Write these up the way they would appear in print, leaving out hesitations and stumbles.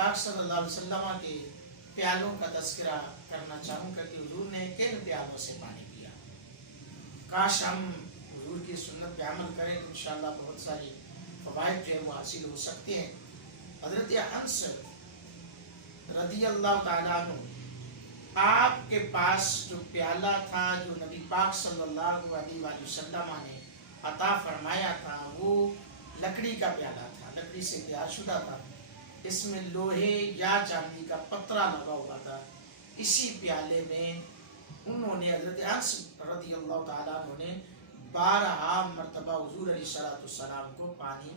पाक सल्लल्लाहु अलैहि वसल्लम के प्यालों का तस्करा करना चाहूँगा कि हुजूर ने किन प्यालों से पानी पिया। काश हम हुजूर की सुन्नत पे अमल करें तो इंशाअल्लाह बहुत सारी फवाइद जो है वो हासिल हो सकते हैं। हज़रत अनस रज़ी अल्लाह तआला अन्हु, आपके पास जो प्याला था जो नबी पाक सल्लल्लाहु अलैहि वसल्लम ने अता फरमाया था वो लकड़ी का प्याला था, लकड़ी से तैयारशुदा था। इसमें लोहे या चांदी का पतरा लगा हुआ था। इसी प्याले में उन्होंने हज़रत अनस रज़ी अल्लाह तआला अन्हु ने 12 मरतबा हुजूर अलैहिस्सलाम को पानी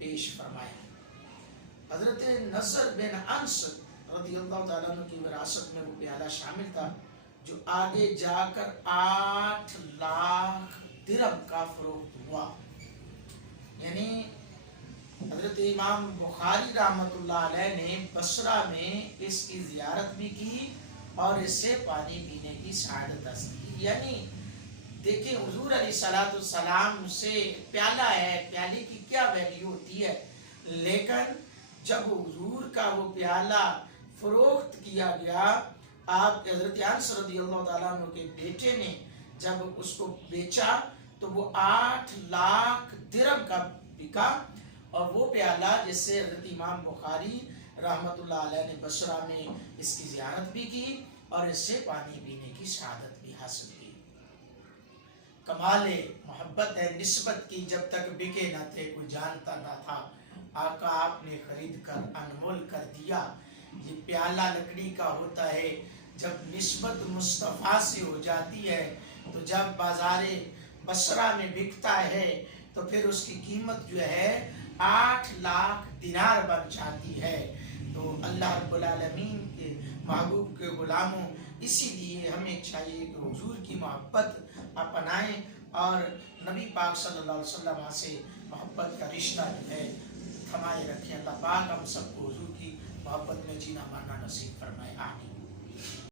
पेश फरमाया। हज़रत नज़र बिन अनस रज़ी अल्लाह तआला अन्हु की विरासत में वो प्याला शामिल था जो आगे जाकर 8 लाख दिरहम का फरोख्त हुआ। यानी हज़रत इमाम बुखारी रहमतुल्लाह अलैह ने बसरा में इसकी ज़ियारत भी की और इससे पानी पीने की सआदत हासिल की। यानी देखिए हुजूर अलैहिस्सलाम से प्याला है, प्याले की क्या वैल्यू होती है, लेकिन जब हुजूर का वो प्याला फरोख्त किया गया, आप हज़रत अनस रज़ियल्लाहु ताला अन्हु के बेटे ने जब उसको बेचा तो वो 8 लाख दिरहम का बिका। और वो प्याला जिससे हज़रत इमाम बुखारी रहमतुल्लाह अलैह ने बसरा में इसकी ज़ियारत भी की और इससे पानी पीने की शहादत भी हासिल की। कमाले मोहब्बत है निस्बत की, जब तक बिके न थे कोई जानता न था, आका आपने खरीद कर अनमोल कर दिया। ये प्याला लकड़ी का होता है, जब निस्बत मुस्तफ़ा से हो जाती है तो जब बाज़ारे बसरा में बिकता है तो फिर उसकी कीमत जो है 8 लाख दिनार बन जाती है। तो अल्लाह रब्बुल आलमीन के महबूब के गुलामों, इसीलिए हमें चाहिए कि हुजूर की मोहब्बत अपनाएं और नबी पाक सल्लल्लाहु अलैहि वसल्लम से मोहब्बत का रिश्ता जो है थमाए रखें। अल्लाह पाक हम सबको हुजूर की मोहब्बत में जीना मरना नसीब फरमाए। आमीन।